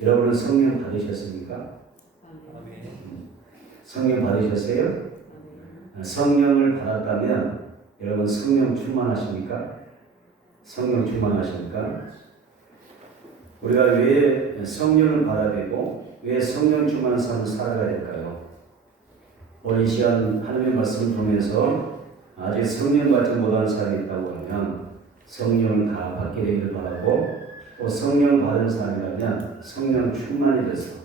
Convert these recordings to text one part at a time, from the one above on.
여러분은 성령 받으셨습니까? 성령 받으셨어요? 성령을 받았다면 여러분 성령 충만하십니까? 성령 충만하십니까? 우리가 왜 성령을 받아야 되고 왜 성령 충만한 삶을 살아가야 될까요? 오늘 이 시간 하나님의 말씀을 통해서 아직 성령 받지 못한 사람이 있다고 하면 성령을 다 받게 되기를 바라고, 또 성령 받은 사람이라면 성령 충만이 돼서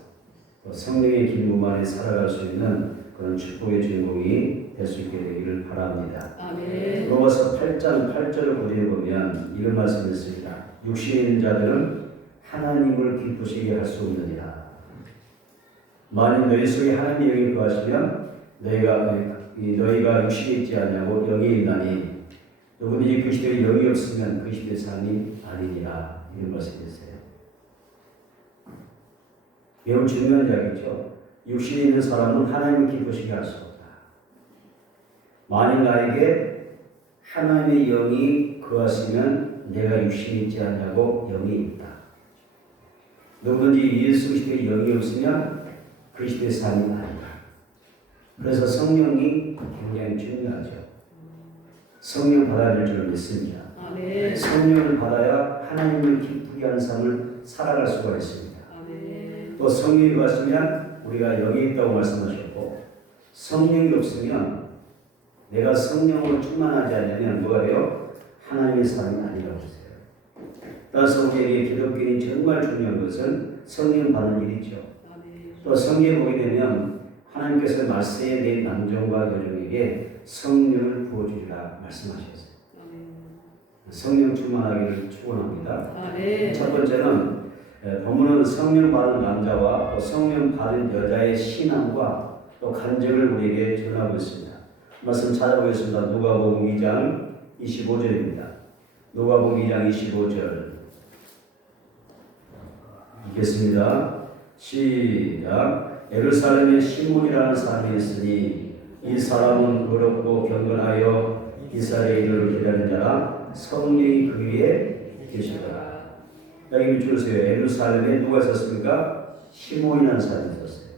또 성령의 기름 안에 살아갈 수 있는 그런 축복의 주인공이 될 수 있게 되기를 바랍니다. 아멘. 로마서 8장 8절을 보게 보면 이런 말씀이 있습니다. 육신에 있는 자들은 하나님을 기쁘시게 할 수 없느니라. 만일 너희 속에 하나님의 영이 거하시면 너희가 육신에 있지 않냐고 영이 있나니 누구든지 그리스도의 영이 없으면 그리스도의 삶이 아니니라. 이런 말씀이 있어요. 매우 중요한 이야기죠. 육신에 있는 사람은 하나님을 기쁘시게 할 수 없다. 만일 나에게 하나님의 영이 거하시면 내가 육신에 있지 않냐고 영이 있다. 누구든지 예수 그리스도의 영이 없으면 그리스도의 삶이 아니다. 그래서 성령이 굉장히 중요하죠. 성령 받아야 될 줄 믿습니다. 아멘. 성령을 받아야 하나님을 기쁘게 하는 삶을 살아갈 수가 있습니다. 아멘. 또 성령이 왔으면 우리가 영이 있다고 말씀하셨고, 성령이 없으면 내가 성령으로 충만하지 않으면 뭐가 돼요? 하나님의 사람이 아니라고 했어요. 따라서 우리에게 기독교인이 정말 중요한 것은 성령 받는 일이죠. 아멘. 또 성경에 보게 되면 하나님께서 말세에 내 남종과 여종에게 성령을 부어주리라 말씀하셨어요. 아멘. 성령 충만하기를 축원합니다. 아멘. 첫 번째는 본문은 성령 받은 남자와 또 성령 받은 여자의 신앙과 또 간증을 우리에게 전하고 있습니다. 말씀 찾아보겠습니다. 누가복음 2장 25절입니다. 누가복음 2장 25절 읽겠습니다. 시작. 예루살렘에 시몬이라는 사람이 있으니 이 사람은 어렵고 경건하여 이스라엘의 이르를 기다리는 자라. 성령이 그 위에 계시더라. 여기 밑줄 보세요. 예루살렘에 누가 있었습니까? 시몬이라는 사람이 있었어요.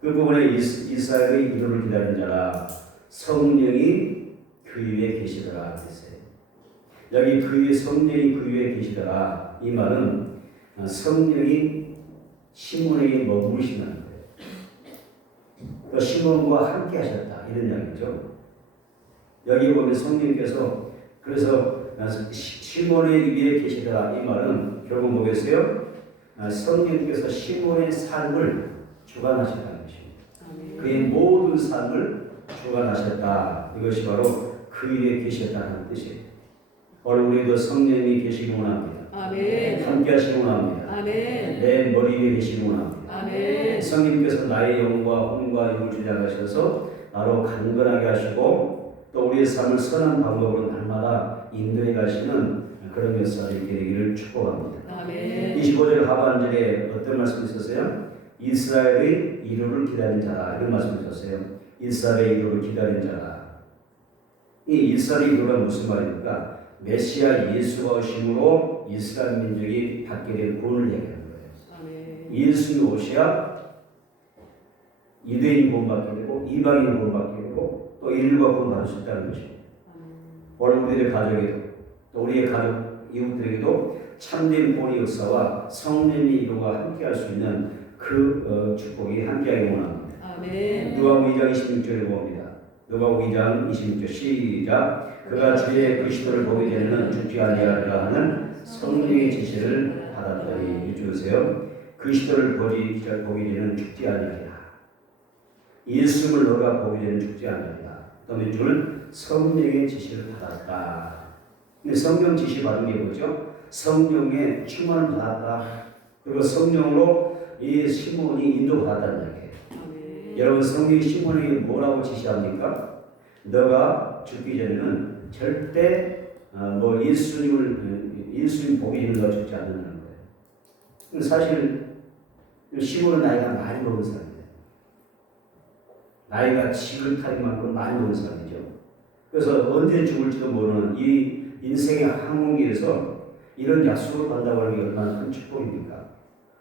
그 부분에 이스라엘의 이르를 기다리는 자라. 성령이 그 위에 계시더라 했어요. 여기 그 위에 성령이 그 위에 계시더라. 이 말은 성령이 시몬에게 머무르시는 거예요. 또 시몬과 함께 하셨다 이런 이야기죠. 여기 보면 성령께서 그래서 시몬의 위에 계시더라 이 말은 결국 뭐겠어요? 성령께서 시몬의 삶을 주관하셨다는 것입니다. 그의 모든 삶을 주관하셨다. 이것이 바로 그 위에 계셨다는 뜻이에요. 오늘 우리도 성령이 계시기 원합니다. 아멘. 함께 하시기 원합니다. 아멘. 내 머리 위에 계시기 원합니다. 아멘. 성령께서 나의 영과 혼과 육을 주장하셔서 나로 강건하게 하시고 또 우리의 삶을 선한 방법으로 날마다 인도해 가시는 그런 역사를 있게 되기를 축복합니다. 아멘. 25절 하반절에 어떤 말씀이 있었어요? 이스라엘의 이루를 기다린 자라 이런 말씀이 있었어요. 이스라엘의 이루를 기다린 자라. 이 이스라엘의 이루가 무슨 말입니까? 메시아 예수가 오심으로 이스라엘 민족이 받게 될 구원을 얘기하는 거예요. 아멘. 예수님이 오셔야 유대인이 구원받게 되고 이방인이 구원받게 되고 또 인류가 구원받을 수 있다는 것입니다. 오늘 우리의 가족에도 또 우리의 가족 이웃들에게도 참된 구원의 역사와 성령의 이루가 함께할 수 있는 그 축복이 함께하기 원합니다. 아멘. 누가복음 2장 26절을 봅니다. 누가복음 2장 26절 시작. 그가 주의 그리스도를 보게 되는 죽지 아니하리라 하는 성령의 지시를 받았더니 주세요. 그리스도를 보게 되는 죽지 아니하리라. 예수를 너가 보게 되는 죽지 아니하리라. 또 몇 줄 성령의 지시를 받았다. 근데 성령 지시 받은 게 뭐죠? 성령의 충만을 받았다. 그리고 성령으로 이 시몬이 인도받았다는 얘기예요. 아멘. 여러분 성령이 시몬에게 뭐라고 지시합니까? 너가 죽기 전에는 절대 예수님 보기 전에 너 죽지 않는다는 거예요. 사실 시몬은 나이가 많이 먹은 사람이에요. 나이가 지긋할 만큼 많이 먹은 사람이죠. 그래서 언제 죽을지도 모르는 이 인생의 항공기에서 이런 약속을 받는다고 하는 게 얼마나 큰 축복입니까?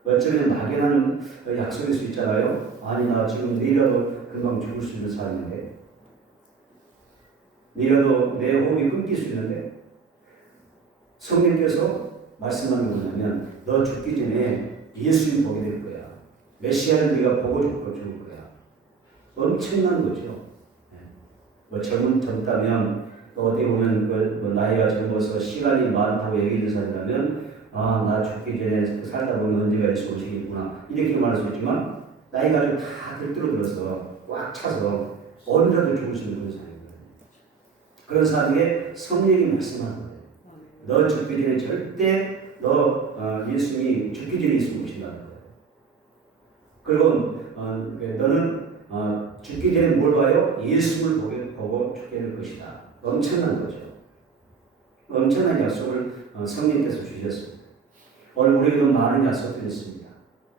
어쩌면 막연한 약속일 수 있잖아요. 아니 나 지금 내일이라도 금방 죽을 수 있는 사람인데, 내일이라도 내 호흡이 끊길 수 있는데, 성령께서 말씀하는 게 뭐냐면 너 죽기 전에 예수님 보게 될 거야. 메시아를 네가 보고 죽을 거야. 엄청난 거죠. 뭐 젊다면 또 어디 보면 그 나이가 젊어서 시간이 많다고 얘기하는 사람이라면 나 죽기 전에 살다 보면 언제가 예수 오시겠구나 이렇게 말할 수 있지만 나이가 좀 다 들들어들어서 꽉 차서 언제라도 죽을 수 있는 그런 사람입니다. 그런 사람에게 성령이 말씀하는 거예요. 너 죽기 전에 절대 예수님이 죽기 전에 예수 오신다는 거예요. 그리고 너는 죽기 전에 뭘 봐요? 예수를 보고 죽게 될 것이다. 엄청난 거죠. 엄청난 약속을 성령께서 주셨습니다. 오늘 우리에게도 많은 약속들이 있습니다.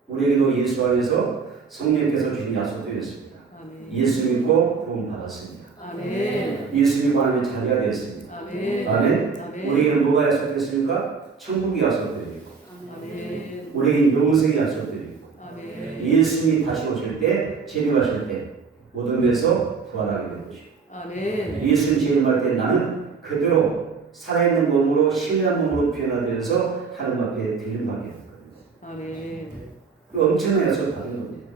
우리에게도 예수 안에서 성령께서 주신 약속들이 있습니다. 예수 믿고 구원 받았습니다. 예수 믿고 하나님의 자녀가 되었습니다. 아멘. 우리에게는 뭐가 약속됐습니까? 천국이 약속되고 우리에게 영생이 약속되고 예수님이 다시 오실 때, 재림하실 때 모든 데서 부활하게 되는 것이고 예수님 재림할 때 나는 그대로 살아있는 몸으로 신뢰한 몸으로 변화되어서 하나님 앞에 들림받게 되는 겁니다. 그 엄청난 약속을 받은 겁니다.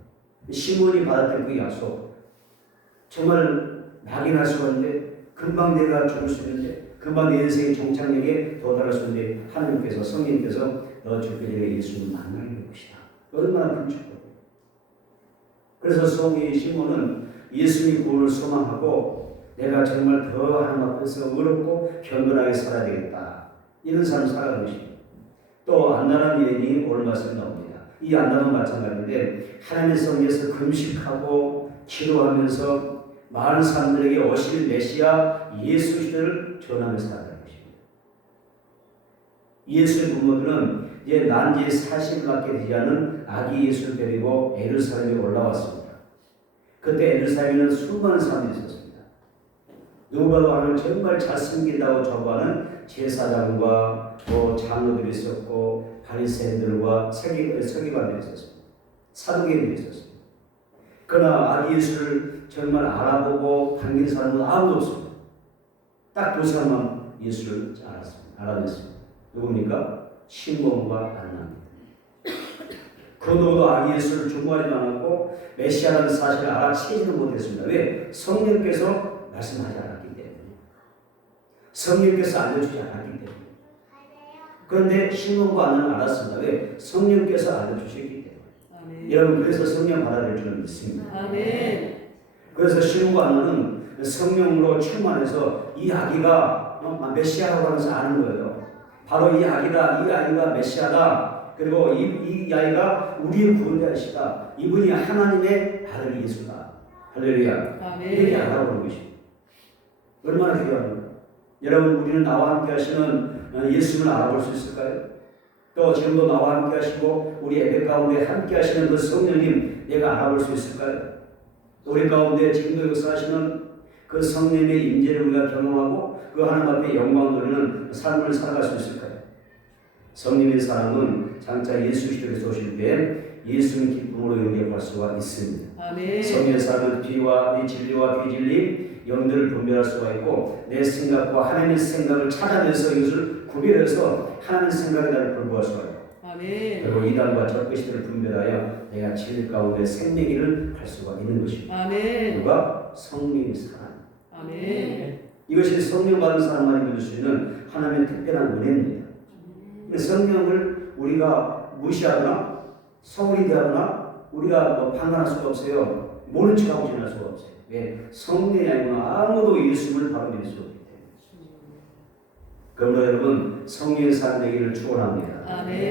시몬이 받았던 그 약속 정말 낙인할 수가 있는데 금방 내가 죽을 수 있는데 금방 내 인생의 종착역에 도달할 수 있는데 하나님께서 성령께서 너 죽기 전에 예수님을 만나게 될 것이다. 얼마나 분축하고 그래서 성의 시몬은 예수님 구원을 소망하고 내가 정말 더 하나님 앞에서 의롭고 경건하게 살아야 되겠다. 이런 삶을 살아가는 것입니다. 또 안나라는 여인이 오늘 말씀에 나옵니다. 이 안나도 마찬가지인데 하나님의 성에서 금식하고 기도하면서 많은 사람들에게 오실 메시아 예수 그리스도를 전하며 살아가는 것입니다. 예수의 부모들은 이제 난지 40밖에 되지 않은 아기 예수를 데리고 예루살렘에 올라왔습니다. 그때 예루살렘에는 수많은 사람들이 있었습니다. 누구봐도 하나님을 정말 잘 섬긴다고 저거하는 제사장과 장로들이 있었고 바리새인들과 서기관들이 있었습니다. 사두개인들이 있었습니다. 그러나 아기 예수를 정말 알아보고 반긴 사람은 아무도 없습니다. 딱 두 사람만 예수를 알아냈습니다. 누굽니까? 시몬과 안나입니다. 그 누구도 아기 예수를 중보하지도 않았고 메시아라는 사실을 알아채지도 못했습니다. 왜? 성령께서 말씀하지 않았기 때문에. 성령께서 알려주지 않았기 때문에. 그런데 시몬과 안나는 알았습니다. 왜? 성령께서 알려주셨기 때문에. 여러분 그래서 성령 받아들일 줄은 믿습니다. 그래서 시몬과 안나는 성령으로 충만해서 이 아기가 메시아라고 하면서 아는 거예요. 바로 이 아기가 메시아다. 그리고 이 아이가 우리의 구원자이시다. 이분이 하나님의 아들 예수다. 할렐루야. 이렇게 알아보는 것입니다. 얼마나 귀합니까? 여러분 우리는 나와 함께 하시는 예수님을 알아볼 수 있을까요? 또 지금도 나와 함께 하시고 우리 예배 가운데 함께 하시는 그 성령님 내가 알아볼 수 있을까요? 우리 가운데 지금도 역사하시는 그 성령의 임재를 우리가 경험하고 그 하나님 앞에 영광 돌리는 삶을 살아갈 수 있을까요? 성령의 사랑은 장차 예수 그리스도께서 오실 때 예수님 기쁨으로 영접할 수가 있습니다. 성령의 사랑은 비와 진리와 비진리 영들을 분별할 수가 있고 내 생각과 하나님의 생각을 찾아내서 이것을 구별해서 하나님의 생각에 나를 불구할 수가 있고 그리고 이단과 적그리스도를 분별하여 내가 진리 가운데 생명길을 갈 수가 있는 것입니다. 누가? 성령의 사랑. 이것이 성령 받은 사람만이 누릴 수 있는 하나님의 특별한 은혜입니다. 성령을 우리가 무시하거나 소홀히 대하거나 우리가 판단할 수가 없어요. 모른 척하고 지날 수가 없어요. 왜? 성령이 아니면 아무도 예수님을 바로 믿을 수 없기 때문에. 그러므로 여러분 성령의 삶 되기를 축원합니다.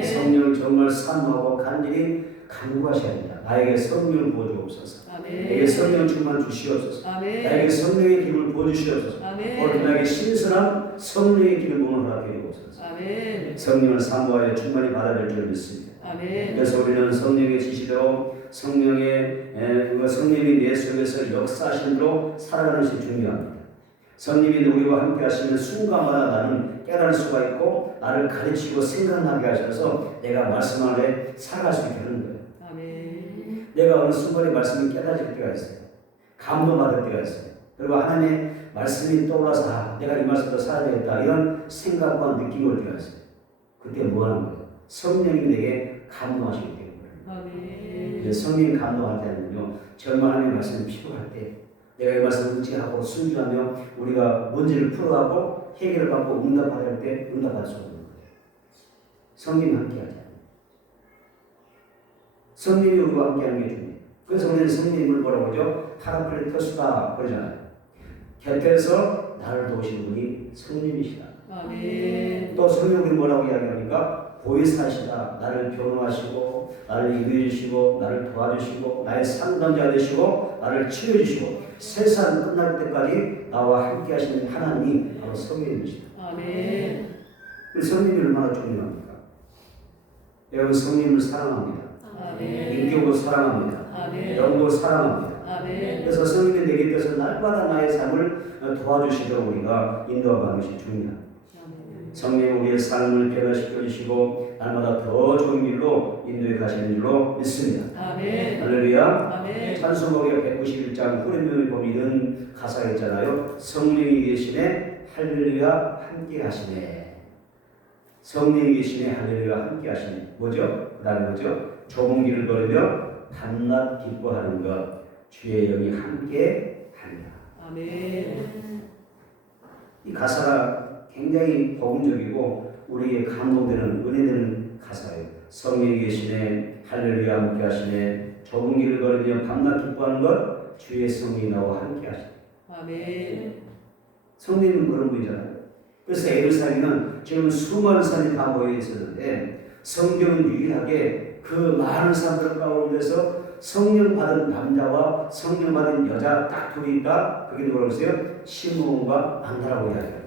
성령을 정말 사모하고 간절히 간구하셔야 합니다. 나에게 성령을 부어주옵소서. 내게 성령 충만 주시옵소서. 나에게 성령의 기름을 부어주시옵소서. 오늘 나에게 신선한 성령의 기름 부음을 허락해 주옵소서. 성령을 사모하여 충만히 받아들일 줄 믿습니다. 그래서 우리는 성령의 지시대로 성령이 내 속에서 역사하신 대로 살아가는 것이 중요합니다. 성령이 우리와 함께 하시는 순간마다 나는 깨달을 수가 있고 나를 가르치고 생각나게 하셔서 내가 말씀 안에 살아갈 수 있게 하는 거예요. 아멘. 내가 어느 순간에 말씀이 깨달을 때가 있어요. 감동받을 때가 있어요. 그리고 하나님의 말씀이 떠올라서 내가 이 말씀으로 살아야 되겠다 이런 생각과 느낌이 올 때가 있어요. 그때 뭐 하는 거예요? 성령이 내게 감동하시기 때문에. 아멘. 성령이 감동할 때는요, 정말 하나님의 말씀이 필요할 때 내가 이 말씀을 의지하고 순종하며 우리가 문제를 풀어가고 해결을 받고 응답받을 때 응답받을 수 없는 거예요. 성령이 함께하지 않아요. 성령이 우리와 함께하는 게 중요해요. 그래서 우리는 성령님을 뭐라고 하죠? 파라클리토스다 그러잖아요. 곁에서 나를 도우시는 분이 성령이시다. 아멘. 또 성령이 뭐라고 이야기합니까? 보혜사시다. 나를 변호하시고 나를 인도해 주시고 나를 도와주시고 나의 상담자 되시고 나를 치료해 주시고 세상 끝날 때까지 나와 함께 하시는 하나님이 바로 성령이시다. 아멘. 성령이 얼마나 중요합니까? 여러분 성령을 사랑합니다. 아멘. 인격으로 사랑합니다. 아멘. 영으로 사랑합니다. 아멘. 그래서 성령이 내 곁에서 날마다 나의 삶을 도와주시도록 우리가 인도하는 것이 중요합니다. 성령 우리의 삶을 변화시켜 주시고 날마다 더 좋은 길로 인도해 가시는 줄로 믿습니다. 아멘. 할렐루야. 아멘. 찬송곡의 191장 후렴을 보면 이런 가사가 있잖아요. 성령이 계시네 할렐루야 함께 하시네. 성령이 계시네 할렐루야 함께 하시네. 뭐죠? 그 다음에 뭐죠? 좁은 길을 걸으며 밤낮 기뻐하는 것 주의 영이 함께 하리라. 아멘. 이 가사가 굉장히 복음적이고 우리에게 감동되는 은혜되는 가사예요. 성령이 계시네 할렐루야 함께 하시네 좁은 길을 걸으며 밤낮 기뻐하는 것 주의 성령이 나와 함께 하시네. 아멘. 성령님은 그런 분이잖아요. 그래서 에루살렘은 지금 수많은 산이 다 모여 있었는데 성경은 유일하게 그 많은 사람들 가운데서 성령 받은 남자와 성령 받은 여자 딱 둘이 있다. 그게 누구라고 했어요? 시므온과 안나라고 이야기합니다.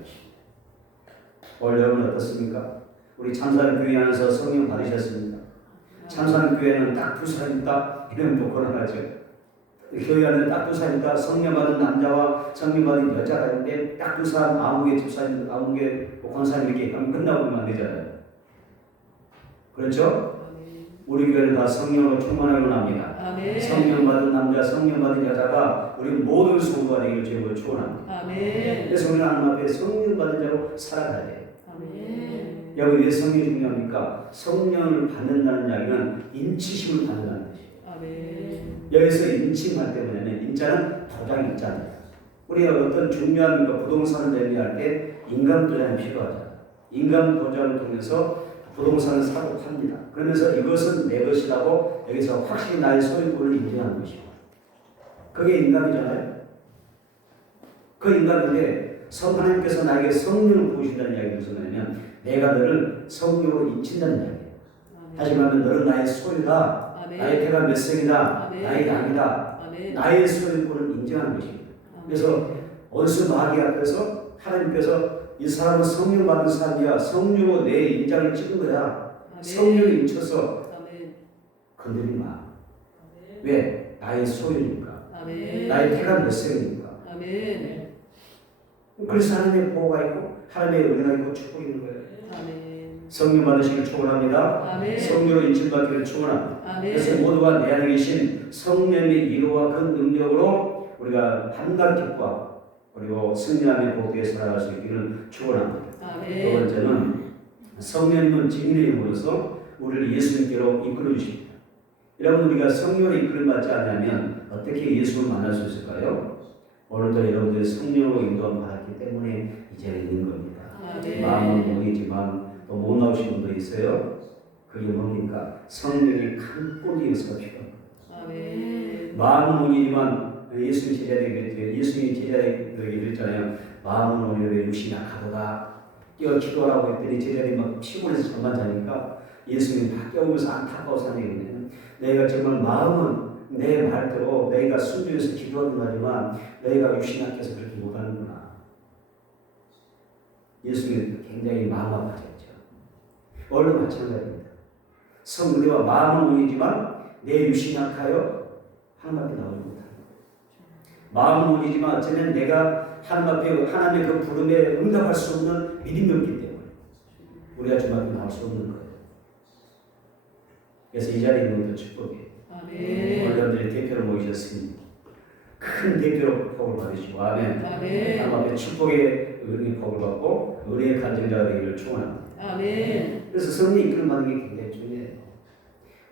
오늘 여러분 어떻습니까? 우리 참사랑 교회 안에서 성령 받으셨습니까? 참사랑 교회는 딱 두 사람 있다. 이러면 또 곤란하죠. 교회 안에 딱 두 사람 있다. 성령 받은 남자와 성령 받은 여자가 있는데 딱 두 사람 아무개 집사님, 아무개 권사님 이렇게 하면 끝나고 안 되잖아요. 그렇죠? 우리 교회는 다 성령으로 충만하기로 합니다. 아멘. 성령 받은 남자, 성령 받은 여자가 우리 모든 성도가 되기를 주님으로 축원합니다. 아멘. 그래서 우리는 하나님 앞에 성령 받은 자로 살아가야 돼요. 아멘. 여기 왜 성령이 중요합니까? 성령을 받는다는 이야기는 인치심을 받는다는 뜻이에요. 아멘. 여기서 인침할 때 뭐냐면 인자는 도장이 있잖아요. 우리가 어떤 중요한 부동산을 매매할 때 인감 도장이 필요하잖아요. 인감 도장을 통해서 부동산을 사고 팝니다. 그러면서 이것은 내 것이라고 여기서 확실히 나의 소유권을 인정하는 것이고 그게 인감이잖아요. 그 인감인데 하나님께서 나에게 성령을 부으신다는 이야기가 무슨 말이냐면 내가 너를 성령으로 인친다는 이야기예요. 다시 말하면 너는 나의 소유다. 아멘. 나의 태가 몇 생이다. 아멘. 나의 양이다. 아멘. 나의 소유권을 인정하는 것입니다. 그래서 원수 마귀 앞에서 하나님께서 이 사람은 성령 받은 사람이야. 성령으로 내 인장을 찍은 거야. 성령이 인쳐서 건드리지 마. 왜? 나의 소유니까. 아멘. 나의 태가 몇 생이니까. 아멘. 그래서 하나님의 보호가 있고 하나님의 은혜가 있고 축복이 있는 거예요. 아멘. 성령 받으시길 축원합니다. 아멘. 성령으로 인침받기를 축원합니다. 아멘. 그래서 모두가 내 안에 계신 성령의 위로와 그 능력으로 우리가 밤낮 기뻐하고 그리고 승리함의 복되에 살아갈 수 있기를 축원합니다. 두 아멘. 번째는 성령님은 증인의 힘으로서 우리를 예수님께로 이끌어 주십니다. 여러분 우리가 성령으로 이끌림 받지 않으면 어떻게 예수를 만날 수 있을까요? 오늘도 여러분들이 성령으로 인도함 받았기 때문에 이 자리에 있는 겁니다. 아멘. 마음은 모이지만 또 못 나오신 분도 있어요. 그게 뭡니까? 성령의 큰 뿌리 요소가 필요합니다. 아멘. 마음은 모이지만 예수님 제자들에게 예수님이 제자들에게 그랬잖아요. 마음은 오히려 육신이 약하도다. 뛰어 기도하라고 했더니 제자들이 막 피곤해서 잠만 자니까 예수님이 밖에 오면서 안타까워서 하는 얘기는 너희가 정말 마음은 내 말대로 너희가 순종해서 기도하는 거지만 너희가 육신이 약해서 그렇게 못하는구나. 예수님이 굉장히 마음 아파졌죠. 오늘도 마찬가지입니다. 우리가 마음은 모이지만 내 육신이 약하여 하나님께 나오지 못합니다. 마음은 모이지만 어쩌면 내가 하나님 앞에 하나님의 그 부름에 응답할 수 없는 믿음이 없기 때문에 우리가 주 앞에 나올 수 없는 거예요. 그래서 이 자리에 있는 것도 축복이에요. 아멘. 여러분들이 대표로 모이셨으니 큰 대표로 복을 받으시고 아멘. 아멘. 하나님 앞에 축복의 은혜의 복을 받고 은혜의 간증자가 되기를 축원합니다. 아멘. 그래서 성령 이끌음 받는 게 굉장히 중요해요.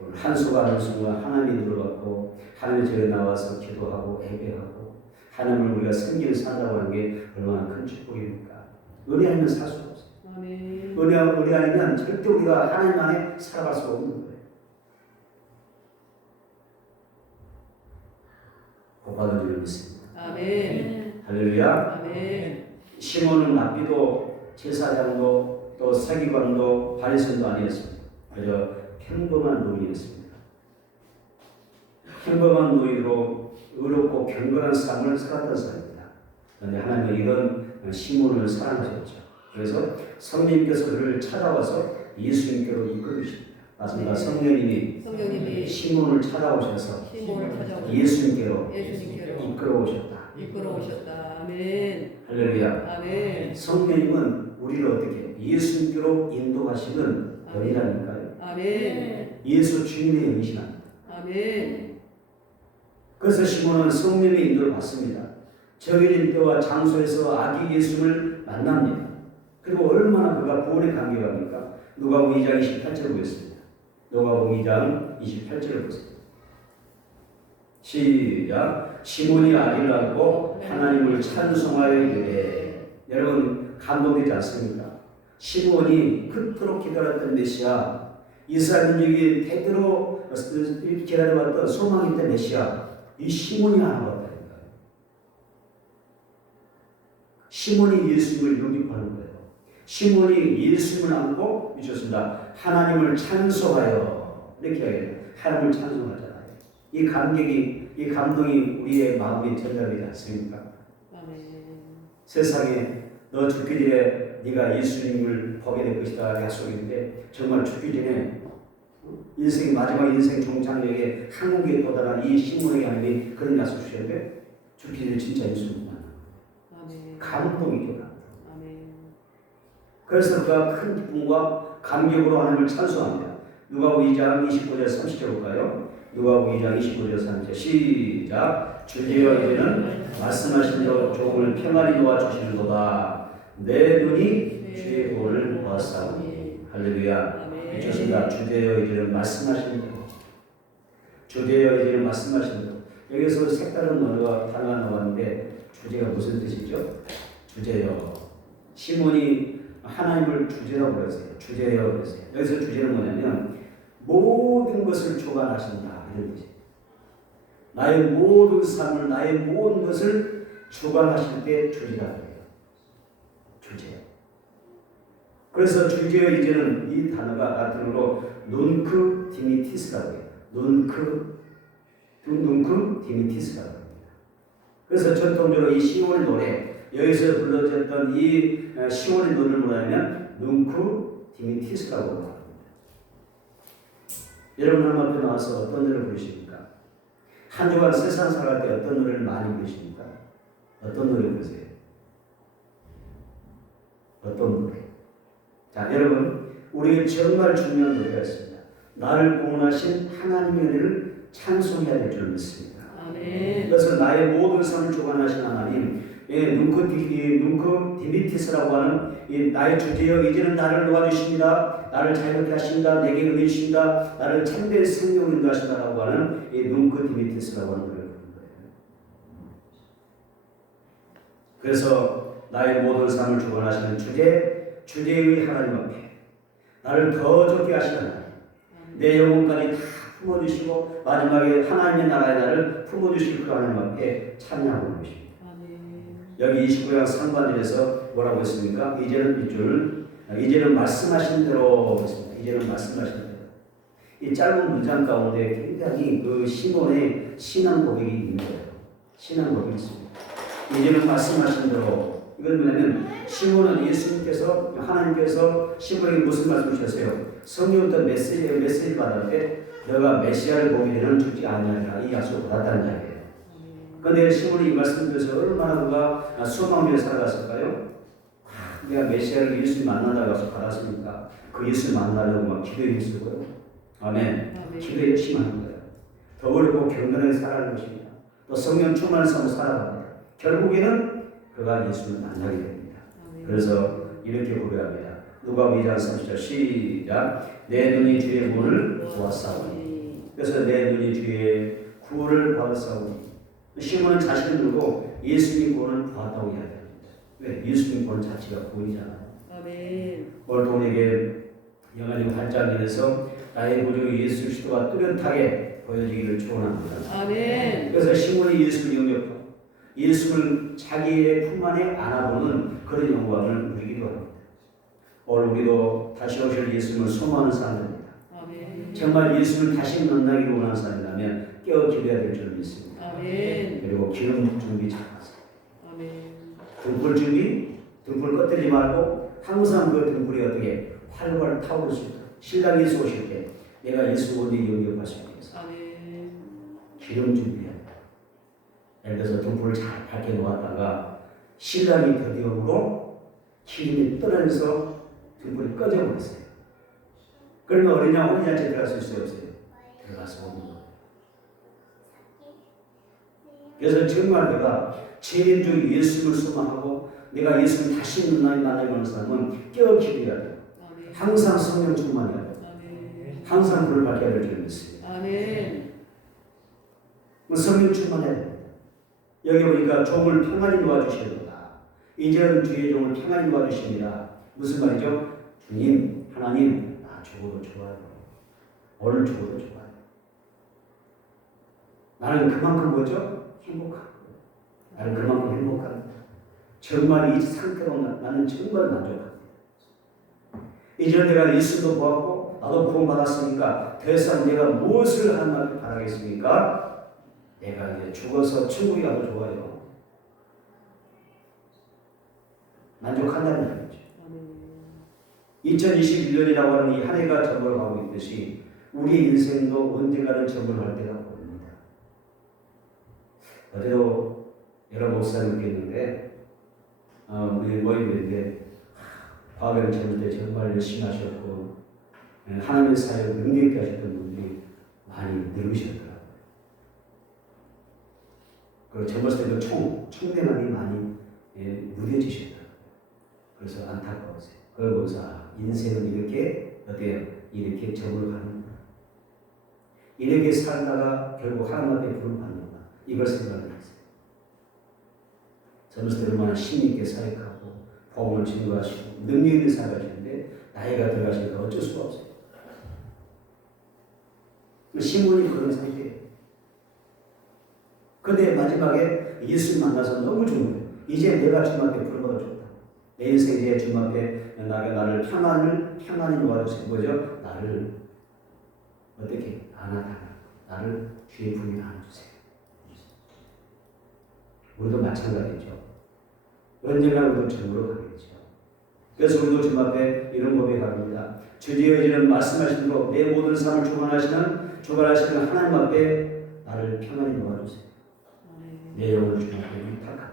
오늘 한수가 하는 순간 하나님이 누려받고 하나님의 절에 나와서 기도하고 예배하고 하나님을 우리가 섬기며 산다고 하는 게 얼마나 큰 축복입니까? 은혜 아니면 살 수가 없어요. 아멘. 은혜 아니면 절대 우리가 하나님 안에 살아갈 수가 없는 거예요. 복 받은 줄 믿습니다. 아멘. 할렐루야. 아멘. 시몬은 랍비도 제사장도 또 서기관도 바리새인도 아니었습니다. 그저 평범한 노인이었습니다. 평범한 노인으로 의롭고 경건한 삶을 살았던 사람입니다. 그런데 하나님은 이런 시몬을 사랑하셨죠. 그래서 성령님께서 그를 찾아와서 예수님께로 이끌으십니다. 맞습니다. 성령님이 시몬을 찾아오셔서 시몬을 찾아오셔서 예수님께로 예수님께로 이끌어오셨다. 이끌어오셨다. 아멘. 할렐루야. 아멘. 성령님은 우리를 어떻게 예수님께로 인도하시는 영이라니까요. 아멘. 예수 주님의 영이시랍니다. 아멘. 그래서 시몬은 성령의 인도를 받습니다. 정해진 때와 장소에서 아기 예수를 만납니다. 그리고 얼마나 그가 구원의 간격합니까? 누가복음 2장 28절을 보겠습니다. 누가복음 2장 28절을 보세요. 시작. 시몬이 아기를 낳고 하나님을 찬송하여 이르되. 여러분 감동되지 않습니까? 시몬이 그토록 기다렸던 메시아, 이스라엘민족이 대대로 기다려왔던 소망이 있던 메시아, 이 시몬이 하나 왔다니까요. 시몬이 예수님을 영접하는 거예요. 시몬이 예수님을 안고 미쳤습니다. 하나님을 찬송하여 이렇게 해요. 하나님을 찬송하잖아요. 이 감격이, 이 감동이 우리의 마음에 전달되지 않습니까? 아멘. 세상에 너 죽기 전에 네가 예수님을 보게 될 것이다 약속인데 정말 죽기 전에 인생 마지막 인생 종착역에 한국에 도달한 이 시몬에게 하나님이 그런 약속 주셨는데 죽기 전에 진짜 예수님을 만나. 아멘. 감동이죠. 아멘. 그래서 그가 큰 기쁨과 감격으로 하나님을 찬송합니다. 누가복음 2장 29절 30절 볼까요? 누가복음 2장 29절 30절 시작. 주제여 이제는 말씀하신 대로 종을 평안히 도와주시는도다. 내 눈이 주의 구원을 보았사오니. 할렐루야. 아멘. 미쳤습니다. 주제여 이제는 말씀하신 대로. 주제여 이제는 말씀하신 대로. 여기서 색다른 단어가 나왔는데 주제가 무슨 뜻이죠? 주제여. 시몬이 하나님을 주제라고 그랬어요. 주제여 그랬어요. 여기서 주제는 뭐냐면 모든 것을 주관하신다 이런 뜻이에요. 나의 모든 삶을, 나의 모든 것을 주관하실 때 주제라 그래요. 주제. 그래서 주제여 이제는 이 단어가 라틴어로 눈크 디미티스라고 해요. 눈크 디미티스라고 합니다. 그래서 전통적으로 이 시온의 노래, 여기서 불러졌던 이 시온의 노래를 뭐냐면 눈크 디미티스라고 합니다. 여러분 하나님 앞에 나와서 어떤 노래를 부르십니까? 한 주간 세상 살아갈 때 어떤 노래를 많이 부르십니까? 어떤 노래 부르세요? 어떤 노래? 자, 여러분, 우리에게 정말 중요한 노래가 있습니다. 나를 구원하신 하나님의 은혜를 찬송해야 될 줄 믿습니다. 아멘. 그래서 나의 모든 삶을 주관하신 하나님, 눈크 디미티스라고 하는 나의 주제여 이제는 나를 도와주십니다. 나를 자유롭게 하신다. 내게 은혜 주신다. 나를 참된 생명으로 인도하신다라고 하는 이 눈크 디미티스라고 하는 노래를 부르는 거예요. 그래서 나의 모든 삶을 주관하시는 주제의 하나님 앞에 나를 더 좋게 하시는 하나님, 내 영혼까지 다 품어주시고 마지막에 하나님의 나라의 나를 품어주실 그 하나님 앞에 찬양하고 계십니다. 여기 29장 상반절에서 뭐라고 했습니까? 이제는 말씀하신 대로 했습니다. 이제는 말씀하신 대로. 이 짧은 문장 가운데 굉장히 그 시몬의 신앙 고백이 있는 거예요. 신앙 고백이 있습니다. 이제는 말씀하신 대로. 이건 뭐냐면 시몬은 예수님께서 하나님께서 시몬에게 무슨 말씀 주셨어요? 성령부터 메시지 받을 때 너가 메시아를 보게 되는 죽지 아니하리라 이 약속을 받았다는 이야기예요. 그런데 시몬이 이 말씀을 들어서 얼마나 그가 소망을 살아갔을까요? 내가 메시아를 예수님 만나다가 가서 받았으니까 그 예수 만나려고 막 기도에 쓰고요. 아멘. 아멘. 기도 열심히 하는 거예요. 더 어렵고 경건하게 살아가는 것입니다. 또 성령 충만한 삶을 살아갑니다. 결국에는 그가 예수를 만나게 됩니다. 아멘. 그래서 이렇게 고백합니다. 누가복음 2장 30절 시작. 내 눈이 주의 문을 보았사오니. 그래서 내 눈이 주의 구원을 보았사오니. 시몬은 자신을 두고 예수님 구원을 보았다고 이야기합니다. 왜? 예수님 구원 자체가 구원이잖아요. 아멘. 오늘 우리에게 영화님 8장에서 나의 구주 예수 그리스도가 뚜렷하게 보여지기를 축원합니다. 아멘. 그래서 시몬이 예수를 영접하고 예수를 자기의 품 안에 안아보는 그런 영광을 누리기도 합니다. 오늘 우리도 다시 오실 예수님을 소망하는 사람들입니다. 아멘. 정말 예수를 다시 만나기를 원하는 사람이라면 깨어 기도해야 될 줄 믿습니다. 아멘. 그리고 기름 준비 잘하세요. 아멘. 등불 준비, 등불 꺼뜨리지 말고 항상 그 등불이 어떻게 활활 타오를 수 있도록 신랑 예수 오실 때 내가 예수 온리 영접할 수 있게 해서 아멘. 기름 준비해야 합니다. 예를 들어서 등불을 잘 밝게 놓았다가 신랑이 드디어로 기름이 떨어져서 등불이 꺼져버렸어요. 그러면 어린양 혼인잔치에 들어갈 수 있어요? 없어요? 들어가서 오는 거예요. 그래서 정말 내가 죄인 중 예수를 소망하고 내가 예수를 다시 만나는 사람은 깨어 기도해야 돼요. 아멘. 항상 성령 충만해야 돼요. 아멘. 항상 불을 밝혀야 될 줄 믿습니다. 아멘. 성령 충만해야 됩니다. 여기 보니까 종을 평안히 놓아주시는구나. 이제는 주의 종을 평안히 놓아주십니다. 무슨 말이죠? 주님, 하나님, 나 죽어도 좋아요. 오늘 죽어도 좋아요. 나는 그만큼 뭐죠? 행복하고 나는 그만큼 행복합니다. 정말 이 상태로 나는 정말 만족합니다. 이제 내가 예수도 보았고 나도 구원받았으니까 더 이상 내가 무엇을 하나님을 바라겠습니까? 내가 이제 죽어서 천국에 가도 좋아요. 만족한다는 얘기죠. 2021년이라고 하는 이 한 해가 점을 가고 있듯이 우리 인생도 언젠가는 점을 할 때가 옵니다. 어제도 여러 목사님께 있는데 우리 모임인데 과거에 젊을 때 정말 열심히 하셨고 하나님의 사역을 능력 있게 하셨던 분들이 많이 늙으셨더라고요. 그리고 젊었을 때도 총대만이 많이 무뎌지셨더라고요. 그래서 안타까웠어요. 그걸 보면서 인생은 이렇게 어때요? 이렇게 점을 가는 거야. 이렇게 살다가 결국 하나님 앞에 부름 받는구나. 이걸 생각을 했어요. 젊었을 때 얼마나 힘있게 사역하고 복음을 증거하시고 능력 있는 사역하시는데 나이가 들어가시니까 어쩔 수가 없어요. 신분이 그런 상태예요. 그런데 마지막에 예수를 만나서 너무 좋은 거예요. 이제 내가 주님 앞에 부름받아 줬다. 내 인생 이제 주님 앞에 나를 평안히 놓아주세요. 뭐죠? 나를 어떻게 안아달라. 나를 주의 품에 안아주세요. 우리도 마찬가지죠. 언젠가 우리도 주님으로 가겠죠. 그래서 우리도 주님 앞에 이런 고백합니다. 주님의 이제는 말씀하신 대로 내 모든 삶을 주관하시는 하나님 앞에 나를 평안히 놓아주세요. 내 영혼을 주님 앞에 위탁합니다.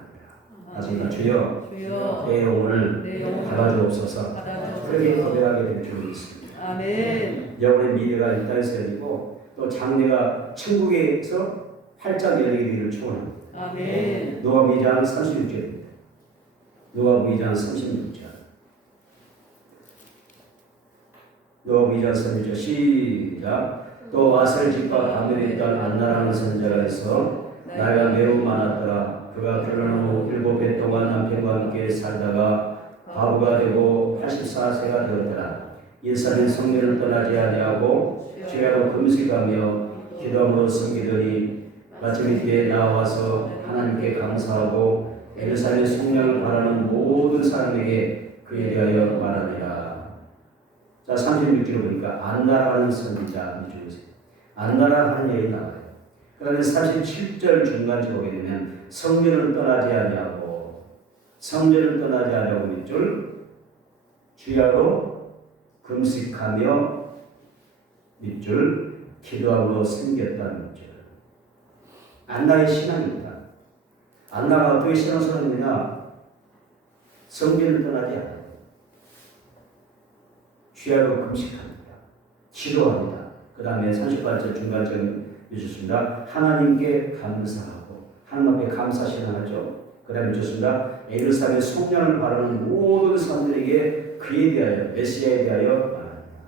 하지만 주여 내 영혼을 받아주옵소서. 그렇게 고백하게 될 줄 믿습니다. 아멘. 영혼의 미래가 이 땅에서 열리고 또 장래가 천국에서 활짝 열리게 되기를 축원합니다. 아멘. 누가복음 2장 36절입니다. 누가복음 2장 36절. 누가복음 2장 36절 시작. 또 아셀 집과 가면에 있던 안나라는 선자가 있어 나이가 매우 많았더라. 그가 결혼한 후 7해 동안 남편과 함께 살다가 과부가 되고 84세가 되었더라. 일산의 성전을 떠나지 아니하고 주야로 금식하며 기도함으로 섬기더니 마침 이때 나와서 하나님께 감사하고 예루살렘 성령을 바라는 모든 사람에게 그에 대하여 말하니라. 자, 36절을 보니까 안나라는 선지자 주세요. 안나라 하는 얘기 나와요. 그다음에 37절 중간쯤 보게 되면 성전을 떠나지 아니하고 밑줄 주야로 금식하며 밑줄 기도함으로 섬겼다는 밑줄. 안나의 신앙입니다. 안나가 어떻게 신앙생활했느냐? 성전을 떠나지 않았다. 주야로 금식합니다. 기도합니다. 그 다음에 30번째 중간점 주셨습니다. 하나님께 감사하고 하나님 앞에 감사 신앙하죠. 그 다음에 주셨습니다. 예루살렘 성령을 바라는 모든 사람들에게 그에 대하여 메시아에 대하여 말합니다.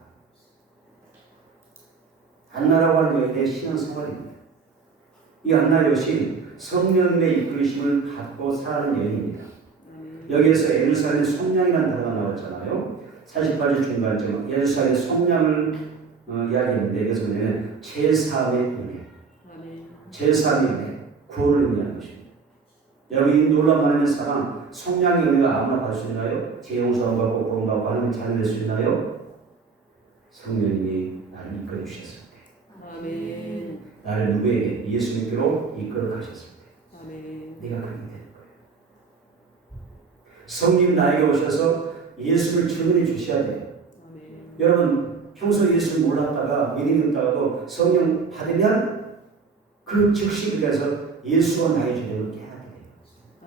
안나라고 하는 여인의 신앙생활입니다. 이 안나 여신 성령님의 이끌으심을 받고 사는 여인입니다. 여기에서 예루살렘 성령이라는 단어가 나왔잖아요. 48절 중간점 예루살렘 성령을 이야기했는데 이것은 뭐냐면 제3의 은혜, 제3의 은혜, 구원을 의미하는 것입니다. 여기 놀라운 하나님의 사랑, 성령의 은혜가 아무나 받을 수 있나요? 재용서함 받고 구원 받고 하나님의 자녀 될 수 있나요? 성령님이 나를 이끌어 주셨을 때, 아멘. 나를 누구에게? 예수님께로 이끌어 가셨을 때, 아멘. 내가 그렇게 되는 거예요. 성령 나에게 오셔서 예수를 증언해 주셔야 돼요. 아멘. 여러분 평소 예수를 몰랐다가 믿음이 없다가도 성령 받으면 그 즉시 그래서 예수와 나의 죄를 깨닫게 돼요.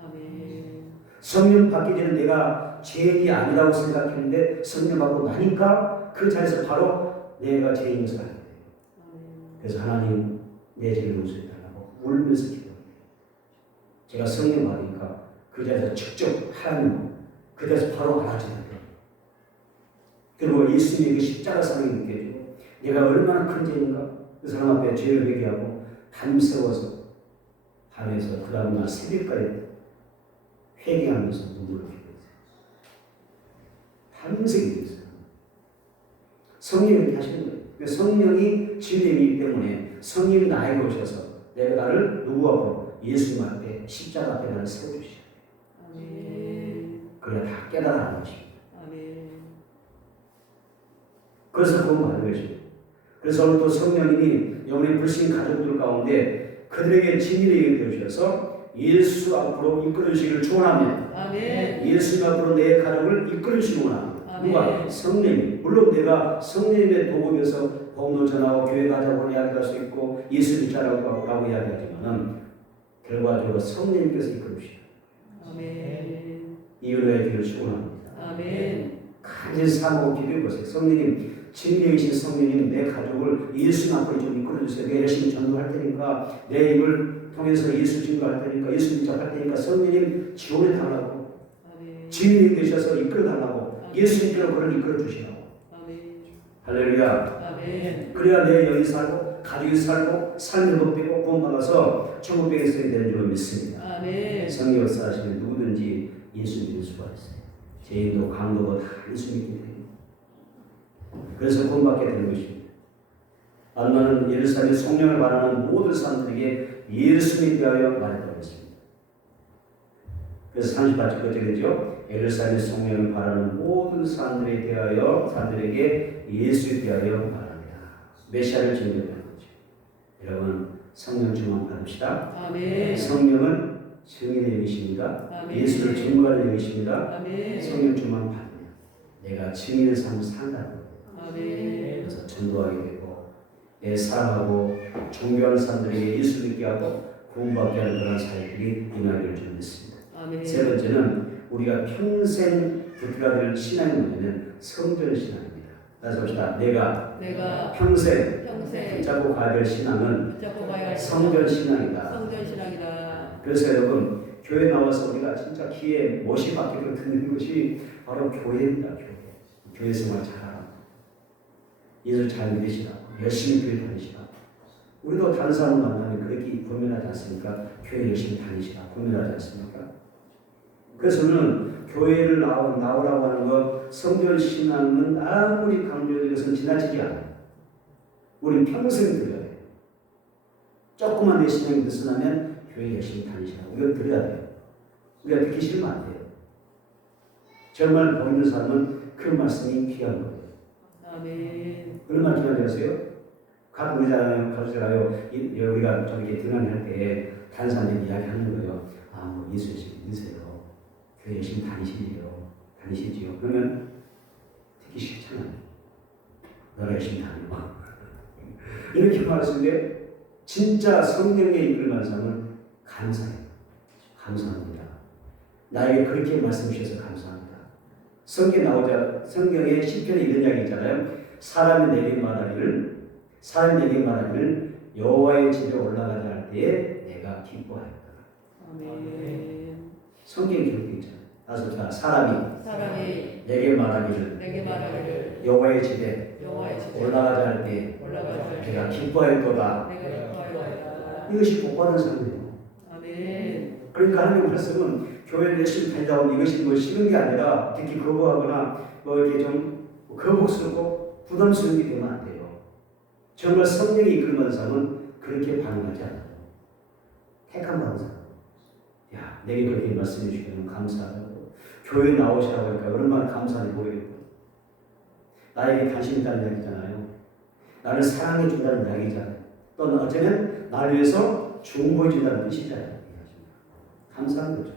아멘. 성령 받기 전에 내가 죄인이 아니라고 생각했는데 성령 받고 나니까 그 자리에서 바로 내가 죄인 것을 알게 돼요. 그래서 하나님 내 죄를 용서해달라고 울면서 기도해요. 제가 성령 받으니까 그 자리에서 직접 하나님 그 자리에서 바로 알아주는 거예요. 그리고 예수님의 그 십자가 사랑이 느껴지고 내가 얼마나 큰 죄인가 그 사람 앞에 죄를 회개하고 밤새워서 밤에서 그 다음날 새벽까지 회개하면서 눈물을 흘렸어요. 밤새 기도했어요. 성령이 이렇게 하시는 거예요. 성령이 진리이기 때문에 성령이 나에게 오셔서 내가 나를 누구 앞으로 예수님 앞에 십자가 앞에 나를 세워주시오. 아멘. 그래야 다 깨달아가는 것입니다. 아멘. 그래서 그건 받는 것입니다. 그래서 오늘 또 성령님이 영혼의 불신 가족들 가운데 그들에게 진리를 되어주셔서 예수 앞으로 이끌어주시기를 축원합니다. 아멘. 예수님 앞으로 내 가족을 이끌어주시기 원합니다. 아멘. 누가? 성령님. 물론 내가 성령님의 도움에서 복음을 전하고 교회 가자고 이야기할 수 있고 예수 믿자라고 이야기하지만 결과적으로 성령님께서 이끌어주시다. 아멘. 이 은혜의 길을 축원합니다. 아멘. 간절히 사모하고 기도해보세요. 성령님, 진리이신 성령님, 내 가족을 예수 앞으로 좀 이끌어주세요. 내가 열심히 전도할 테니까, 내 입을 통해서 예수 증거할 테니까, 예수 믿자할 테니까 성령님 지원해달라고, 아멘. 주인님 되셔서 이끌어달라고, 예수님께로 그를 이끌어주시라고. 아멘. 할렐루야. 아멘. 그래야 내 영이 살고, 가족이 살고, 삶이 회복되고, 구원받아서 천국백에 서게 되는 줄로 믿습니다. 아멘. 성령 역사하시는 누구든지 예수 믿을 수가 있어요. 죄인도 강도도 다 예수 믿게 돼요. 그래서 구원받게 되는 것입니다. 안나는 예루살렘 성령을 바라는 모든 사람들에게 예수님에 대하여 말했다고 했습니다. 그래서 38절 끝에 되죠. 예루살렘 성령을 바라는 모든 사람들에게 예수에 대하여 말합니다. 메시아를 증거하는 거죠. 여러분 성령 충만 받읍시다. 아멘. 성령은 증인의 영이십니다. 아멘. 예수를 증거하는 영이십니다. 아멘. 성령 충만 받으면 내가 증인의 삶을 산다는 거예요. 아멘. 그래서 전도하게 되고 내 사랑하고 존경하는 사람들에게 예수 믿게 하고 구원받게 하는 그런 사역들이 임하기를 좀 믿습니다. 아멘. 세 번째는 우리가 평생 붙들어야 될 신앙이 뭐냐면 성전 신앙입니다. 다시 봅시다. 내가 평생 붙잡고 가야 될 신앙은 붙잡고 가야 할 성전 신앙이다. 성전 신앙이다. 그래서 여러분 교회 나와서 우리가 진짜 귀에 못이 박히도록 듣는 것이 바로 교회입니다. 교회 생활 잘하라. 예수 잘 믿으시라. 열심히 교회 다니시라. 우리도 다른 사람 만나면 그렇게 고민하지 않습니까? 교회 열심히 다니시라. 고민하지 않습니까? 그래서 저는 교회를 나오라고 하는 것, 성전 신앙은 아무리 강조해도 이것은 지나치지 않아요. 우리는 평생 드려야 돼요. 조금만 내 신앙이 느슨하면 교회 열심히 다니시라고. 이건 드려야 돼요. 우리가 듣기 싫으면 안 돼요. 정말 보이는 사람은 그 말씀이 귀한 거예요. 아멘. 얼마나 귀한지 아세요? 가끔 가르쳐요. 우리가 저렇게 등한할 때 다른 사람들이 이야기하는 거예요. 아, 뭐 예수 열심히 믿으세요. 교회 열심히 다니시지요. 그러면 듣기 싫잖아요. 너가 열심히 다니고. 이렇게 말했는데 진짜 성령의 이끌만 사람은 감사해요. 감사합니다. 나에게 그렇게 말씀 주셔서 감사합니다. 성경에 시편에 이런 이야기 있잖아요. 사람이 내게 말하기를 여호와의 집에 올라가자 할 때에 내가 기뻐하였다. 아멘. 성경 기록돼 있잖아요. 다섯자 사람이 내게 말하기를 여호와의 집에 올라가자 할 때에 내가 기뻐하였도다. 이것이 복받은 삶이에요. 아멘. 그러니까 하나님의 말씀은 교회를 열심히 다니다 보면 이것이 뭐 쉬운 게 아니라 특히 거부하거나 뭐 이렇게 좀 거북스럽고 부담스러운 게 되면 안 돼요. 정말 성령이 이끌는 사람은 그렇게 반응하지 않아요. 택한 받은 사람. 야, 내게 그렇게 말씀해 주시면 감사하고 교회 나오시라고 하니까 얼마나 감사한지 모르겠고 나에게 관심 있다는 이야기잖아요. 나를 사랑해 준다는 이야기잖아요. 또 어쩌면 나를 위해서 중보해 준다는 뜻이잖아요. 감사한 거죠.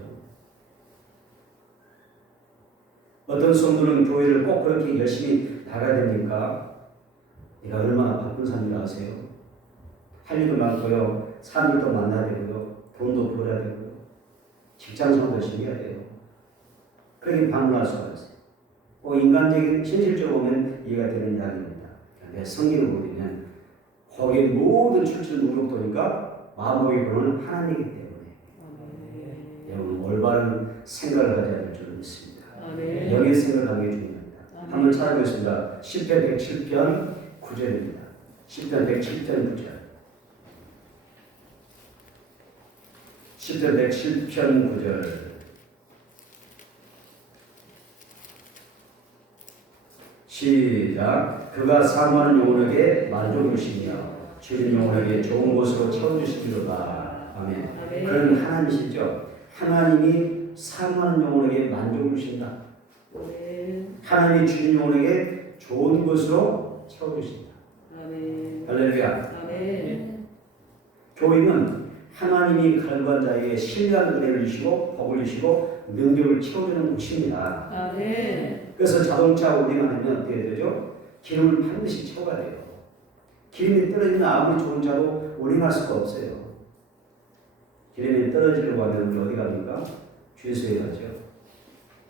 어떤 성도는 교회를 꼭 그렇게 열심히 나가야 됩니까? 내가 얼마나 바쁜 삶이라 아세요? 할 일도 많고요. 사람들도 만나야 되고요. 돈도 벌어야 되고요. 직장생활도 열심히 해야 돼요. 그렇게 방문할 수가 있어요. 인간적인 현실적으로 보면 이해가 되는 이야기입니다. 그런데 성경을 보면 거기에 모든 출처는 누구로부터니까 마음의 근원은 하나님이기 때문에 여러분 올바른 생각을 가져야 될 줄 믿습니다. 영의 생각을 하는 게 중요합니다. 한번 찾아보겠습니다. 시편 107편 9절입니다. 시편 107편 9절. 시편 107편 9절. 시작. 그가 사모하는 영혼에게 만족하시며 주인 영혼에게 좋은 곳으로 채워주시기로다. 아멘. 그런 하나님이시죠. 하나님이 사모하는 영혼에게 만족을 주신다. 하나님이 주인 영혼에게 좋은 곳으로 채워주신다. 할렐루야. 교회는 하나님이 갈구한 자에게 신뢰한 은혜를 주시고 복을 주시고 능력을 채워주는 곳입니다. 그래서 자동차 운행하면 어떻게 되죠? 기름을 반드시 채워야 돼요. 기름이 떨어지면 아무리 좋은 차도 운행할 수가 없어요. 기름이 떨어지려고 하면 우리 어디 갑니까? 주유소에 가죠.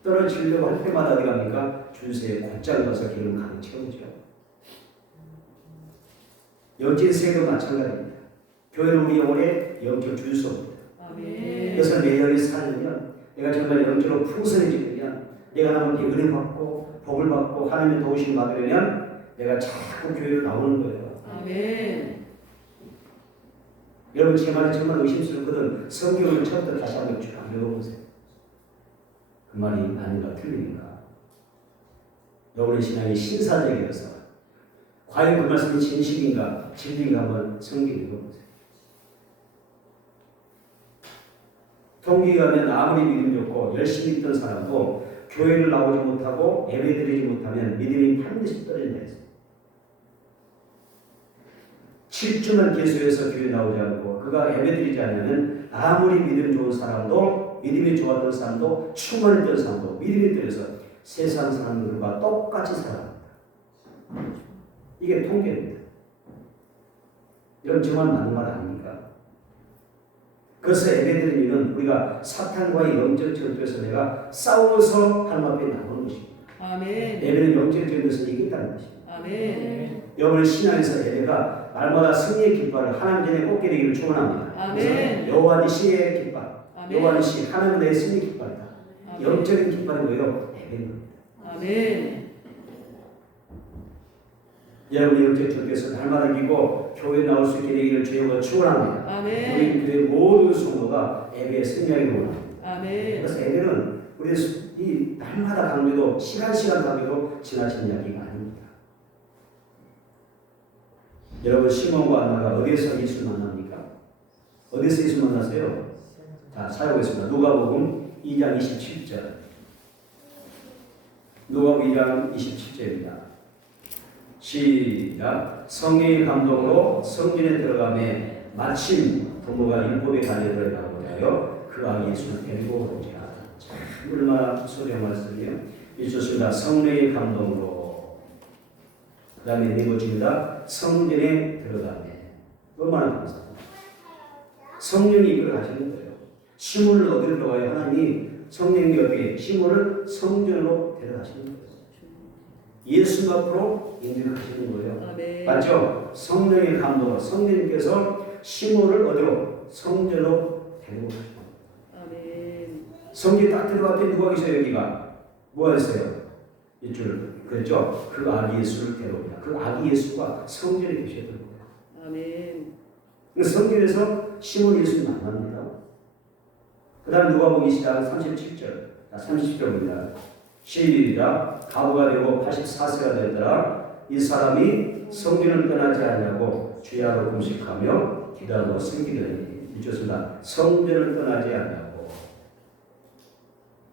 떨어지려고 할 때마다 어디 갑니까? 주유소에 곧장 가서 기름 가득 채우죠. 영적 세계도 마찬가지입니다. 교회는 우리 영혼의 영적 주유소입니다. 그래서 내 영이 살면 내가 정말 영적으로 풍성해지면 내가 하나님께 은혜 받고 복을 받고 하나님의 도우심을 받으려면 내가 자꾸 교회로 나오는 거예요. 여러분 제 말이 정말 의심스럽거든. 성경을 처음부터 다시 한번 쭉 읽어보세요. 그 말이 아닌가 틀린가. 여러분의 신앙이 신사적이어서 과연 그 말씀이 진실인가 진리인가 한번 성경 읽어보세요. 통기 가면 아무리 믿음 좋고 열심히 있던 사람도 교회를 나오지 못하고 예배드리지 못하면 믿음이 반드시 떨어진다 했어요. 7주만 계속해서 교회 나오지 않고 그가 예배드리지 않으면 아무리 믿음 좋은 사람도 믿음이 좋았던 사람도 충만했던 사람도 믿음이 떨어져서 세상 사람들과 똑같이 살아갑니다. 이게 통계입니다. 이런 정말 맞는 말 아닙니까? 그래서 예배드리는 일은 우리가 사탄과의 영적 전투에서 내가 싸워서 하나님 앞에 나오는 것입니다. 예배는 영적 전투에서 이겼다는 것입니다. 여러분의 신앙에서 예배가 날마다 승리의 깃발을 하나님 전에 꽂게 되기를 축원합니다. 여호와는 시의 깃발, 여호와는 시 하나님은 내 승리 깃발이다. 영적인 깃발이 뭐예요? 예배입니다. 여러분의 영적 전투에서 날마다 이기고 교회에 나올 수 있게 되기를 주님과 축원합니다. 우리 교회 모든 성도가 예배에 승리하기를 원합니다. 그래서 예배는 우리 이 날마다 강조도 시간 강조도 지나치는 이야기가 아닙니다. 여러분 시몬과 안나가 어디에서 예수를 만납니까? 어디서 예수를 만났어요? 자, 찾아보겠습니다. 누가복음 2장 27절. 누가복음 2장 27절입니다. 시작. 성령의 감동으로 성전에 들어가매 마침 부모가 율법에 달려들어가고자 하여 그 아기 예수를 데리고 오자. 참 얼마나 소리의 말씀이에요. 좋습니다. 성령의 감동으로 그 다음에 네 번째입니다. 성전에 들어가매. 얼마나 감사합니다. 성령이 이걸 하시는 거예요. 시몬을 어디로 들어가요? 하나님이 성령이 어떻게 시몬을 성전으로 데려가시는 거예요. 예수 앞으로 인도하시는 거예요. 아멘. 맞죠? 성령의 감동, 성령님께서 시몬을 어디로? 성전으로 데려오시고. 아멘. 성전 딱 들어갔더니 누가 계세요? 여기가 뭐가 있어요? 이줄 그랬죠? 그 아기 예수를 데려옵니다. 그 아기 예수가 성전에 계셨던 거예요. 아멘. 그 성전에서 시몬 예수를 만납니다. 그 다음 누가복음 20장 37절, 30절입니다. 시리이다 가부가 되고 84세가 되었더라. 이 사람이 성전을 떠나지 않냐고 주야로 금식하며 기도하고 섬기더니 이쪽습니다. 성전을 떠나지 않냐고.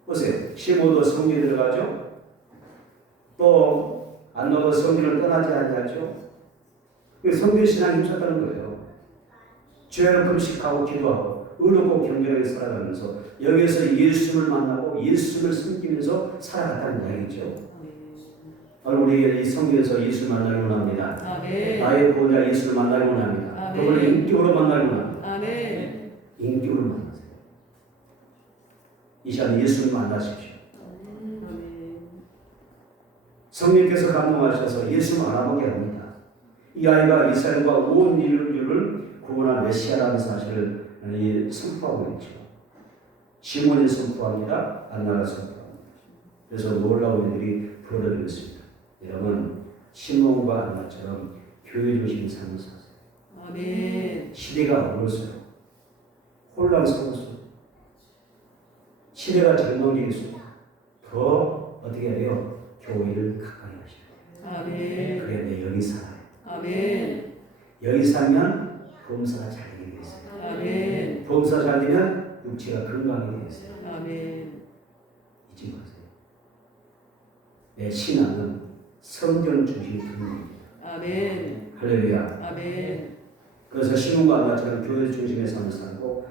보세요. 15도 성전에 들어가죠. 또 안 넣어도 성전을 떠나지 않냐죠. 성전 신앙이 힘썼다는 거예요. 주야로 금식하고 기도하고 의롭고 경건하게 살아가면서 여기에서 예수를 만나고 예수를 섬기면서 살아갔다는 이야기죠. 오늘 우리 이 성경에서 예수를 만나기 원합니다. 아멘. 나의 구원자 예수를 만나기 원합니다. 아멘. 그걸 인격으로 만나기 원합니다. 아멘. 인격으로 만나세요. 이 시간 예수를 만나십시오. 아멘. 성령께서 감동하셔서 예수를 알아보게 합니다. 이 아이가 이스라엘과 온 인류를 구원한 메시아라는 사실을 선포하고 있죠. 시몬이 선포합니다. 안나가 선포합니다. 그래서 놀라운 일들이 벌어지고 있습니다. 여러분, 시몬과 안나처럼 교회 중심이 사는 사세요. 아멘. 시대가 어려웠어요. 혼란스러웠어요. 시대가 절망적이었어요. 더 어떻게 해요? 교회를 가까이 하셔야 돼요. 아멘. 그래야 돼. 여기 살아요. 아멘. 여기 살면 범사가 잘 되게 있어요. 아멘. 범사 잘 되면 육체가 건강하게 있어요. 아멘. 잊지 마세요. 내 신앙은 성전 중심이 되는 겁니다. 아멘. 할렐루야. 아멘. 그래서 시몬과 안나처럼 교회 중심에 사는 사람고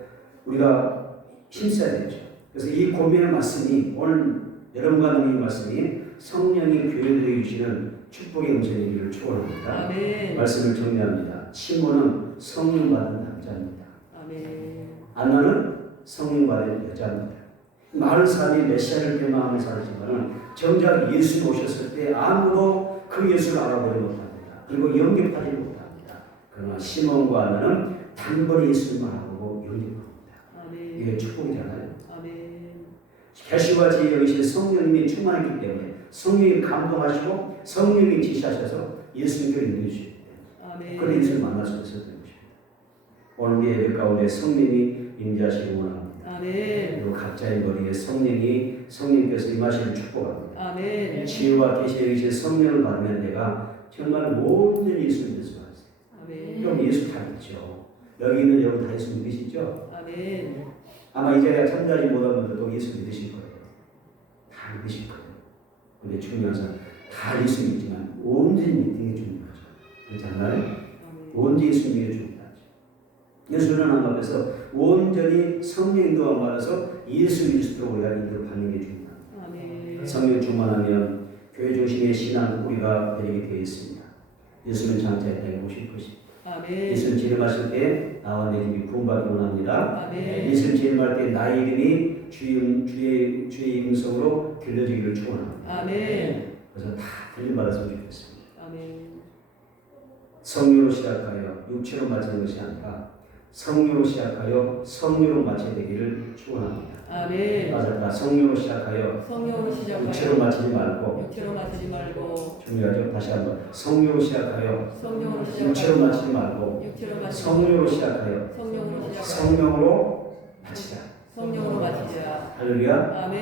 우리가 힘써야 되죠. 그래서 이 고민의 말씀이 오늘 여러분과 나누는 이 말씀이 성령이 교회들에게 주시는 축복의 음성이기를 축원합니다. 아멘. 말씀을 정리합니다. 시몬은 성령 받은 남자입니다. 아멘. 안나는 성령 받은 여자입니다. 많은 사람이 메시아를 대망하며 살지만은 정작 예수 오셨을 때 아무도 그 예수를 알아보지 못합니다. 그리고 영접하지 못합니다. 그러나 시몬과 안나는 단번에 예수를 알아보고 영접합니다. 아멘. 이게 축복이잖아요. 아멘. 결실과 지혜 여기신 성령님이 충만했기 때문에 성령이 감동하시고 성령이 지시하셔서 예수님께 인도해 주십니다. 아멘. 그런 예수를 만날 수 있었던 것입니다. 오늘 우리 예배 가운데 성령이 임재하시기 원합니다. 아멘. 그리고 각자의 머리에 성령께서 임하시는 축복합니다. 아멘. 지혜와 계시에 계신 성령을 받으면 내가 정말 모든 예수 믿을 수 있어요. 아멘. 여러분 예수 다 믿죠? 여기 있는 여러분 다 예수 믿으시죠? 아멘. 아마 이 자리에 참여하지 못한 분들도 예수 믿으실 거예요. 다 믿으실 거예요. 근데 중요한 사람 다 예수 믿지만 온전히 믿는 게 중요하죠. 그렇지 않나요? 온전히 예수 믿는 게 중요하죠. 예수는 하나님 앞에서 온전히 성령 인도함 받아서 예수 믿을 수 있도록 우리가 인도를 받는 게 중요합니다. 아멘. 성령 충만하면 교회 중심의 신앙 우리가 되게 되어 있습니다. 예수는 장차에 땅에 오실 것입니다. 아멘. 예수는 재림하실 때 나와 내 집이 구원받기 원합니다. 아멘. 예수는 재림할 때 나의 이름이 주의 음성으로 들려지기를 축원합니다. 아멘. 그래서 다 들림받았으면 좋겠습니다. 아멘. 성령으로 시작하여 육체로 마치는 것이 아니라 성령으로 시작하여 성령으로 마쳐야 되기를 축원합니다. 아멘. 맞았다. 성령으로 시작하여 성령으로 시작하여 육체로 마치지 말고 육체로 마치지 말고 중요하죠. 다시 한번 성령으로 시작하여 성령으로 시작하여 육체로 마치지 말고 육체로 마치지 성령으로 시작하여 성령으로 시작하여 성령으로 마치자. 성령으로 마치자. 할렐루야. 아멘.